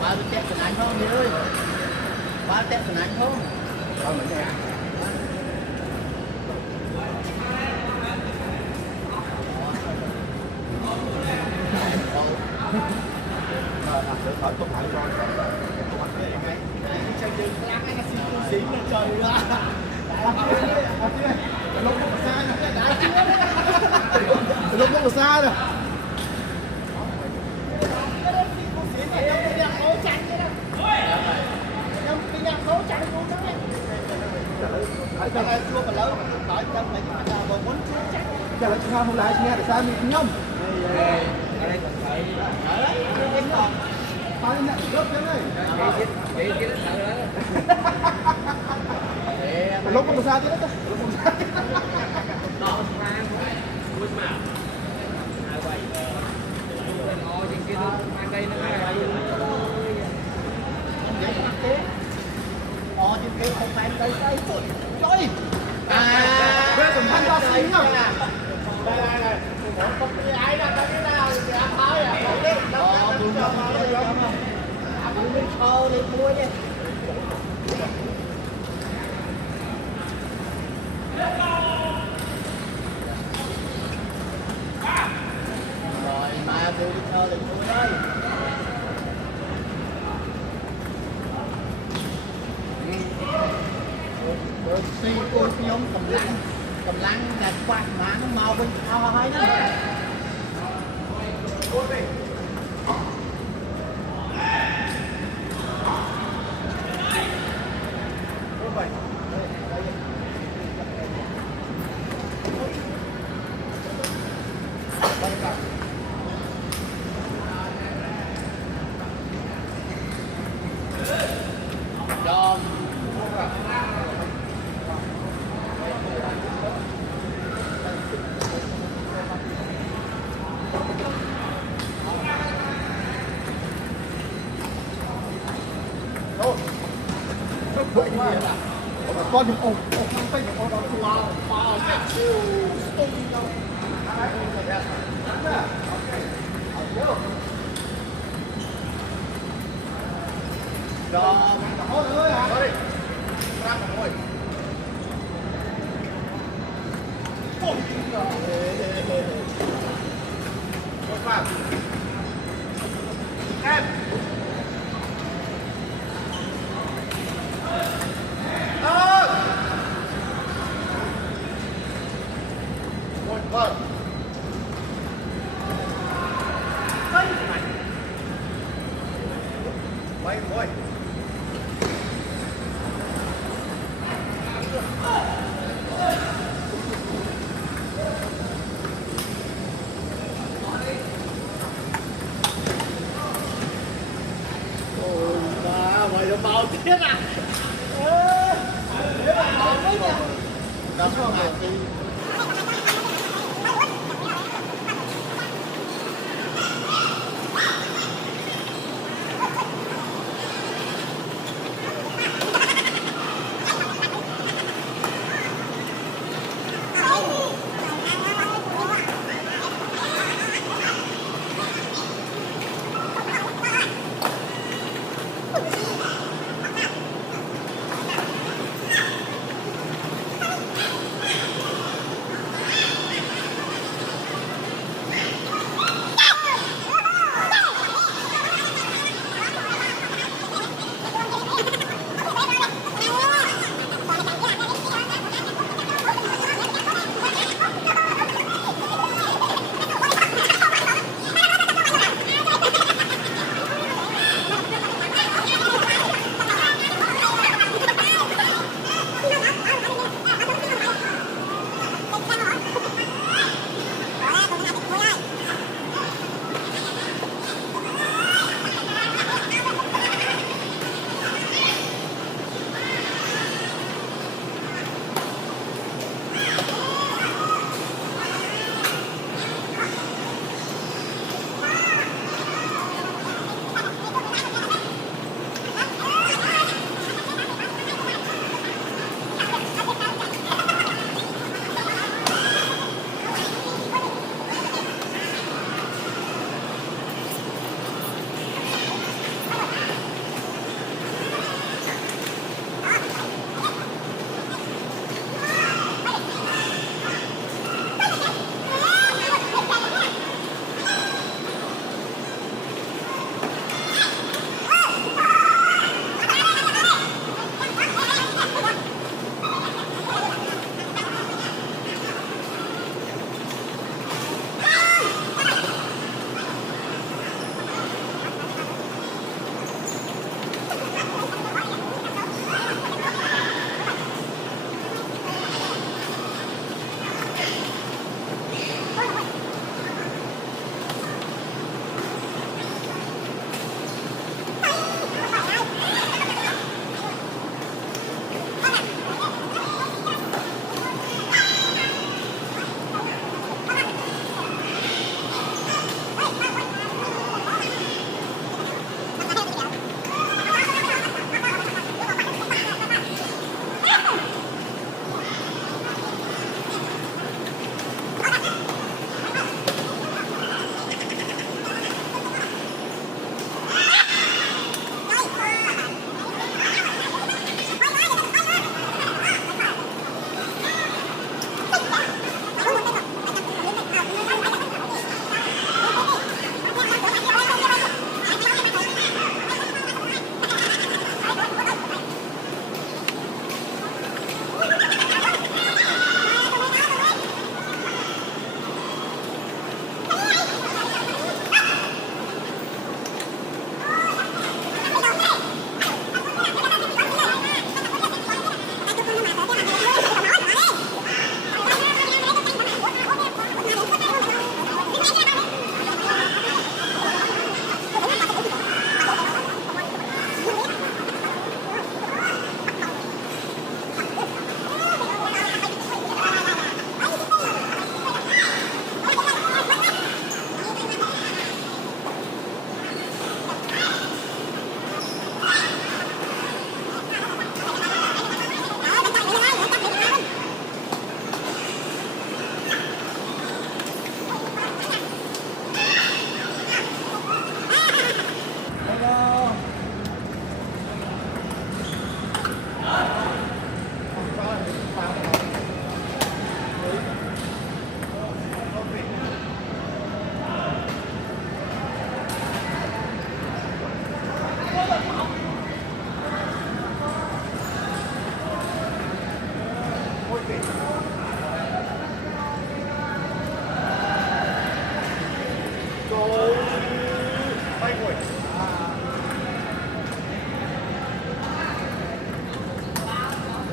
Ba tôi chép tình anh không đi ơi. Ba chép tình anh không. Không nữa nè. Khỏi tốt hại cho Sao dừng lắc cái xịn nó trời ra. lúc nó còn xa nè lúc nó còn xa nè chả là sao không lại nghe được sao mình nhông Ở đây còn phải ở đấy cái còn phải nhận được cái này lúc nó còn xa chứ đó lúc còn xa đỏ sang cuối mà hai quay ngồi trên kia mang cây nó cái trên kia không phải cây cây trời bây giờ mình lo xính không đây này một cái ai đó cái nào thì ăn thôi à đúng rồi khô đi mua đi rồi mà tôi đi thơ thì mua đây rồi xì cô nhóm cầm lăng đặt quạt mà nó màu bên ao hơi đó con những ổ không phải những ổ đó wow rồi ơi em vâng quay quay ôi ba mày nó bao tiết à thế mà bao đấy nhỉ đó không à thì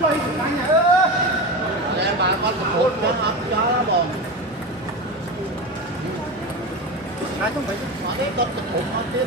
chơi thì anh nhà ơi để bà con một nó ấp cho bồn cái không phải nó đi con thực hụt nó tiếp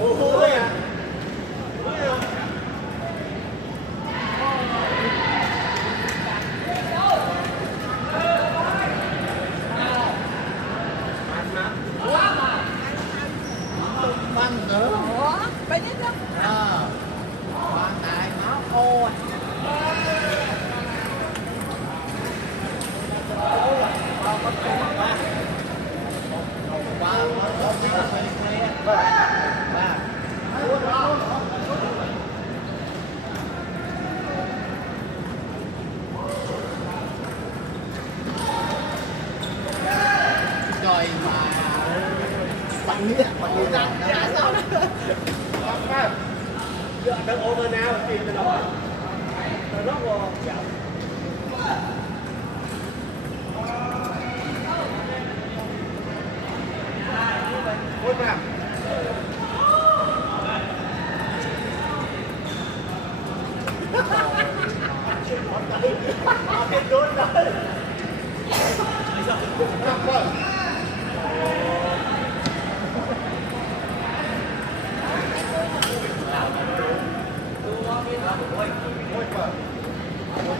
ôi à băng nữa Ủa, bao nhiêu đó? băng đại nó ô trời mà bạn nghĩ ra sao đó giờ đang over now thì nó đâu nó rất là dạ ôi mà biết đốn đấy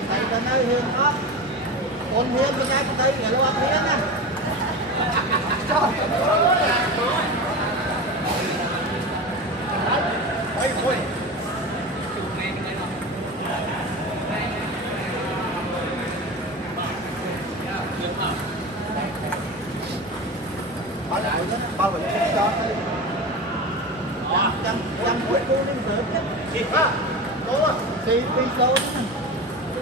thầy ta nói hương đó con hiên cái cái tay người lo hiên á bao giờ cho trăm cuối cô đến giờ chị ha có thì đi đâu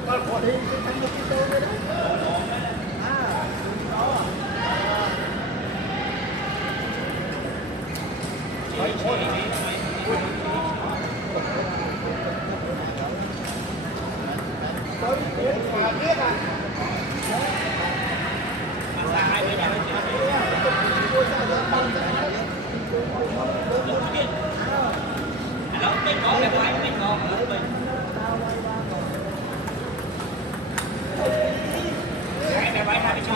con có thì thành một cái tôi đấy mà biết à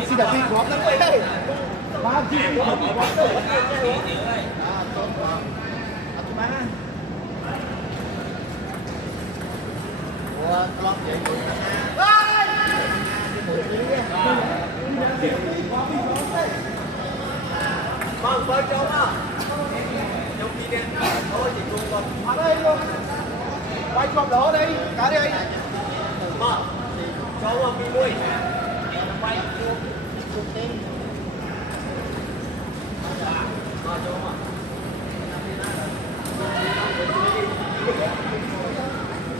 xin đặt đi góp lắm đấy ba chị góp đấy con vậy con coi cháu á trong khi đen thôi thì cùng con ở đây luôn quay chụp đó đây cả đây mà cháu mà bị nuôi quay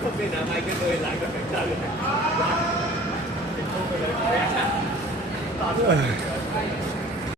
không biết nào hai cái nuôi lại có cảnh sao được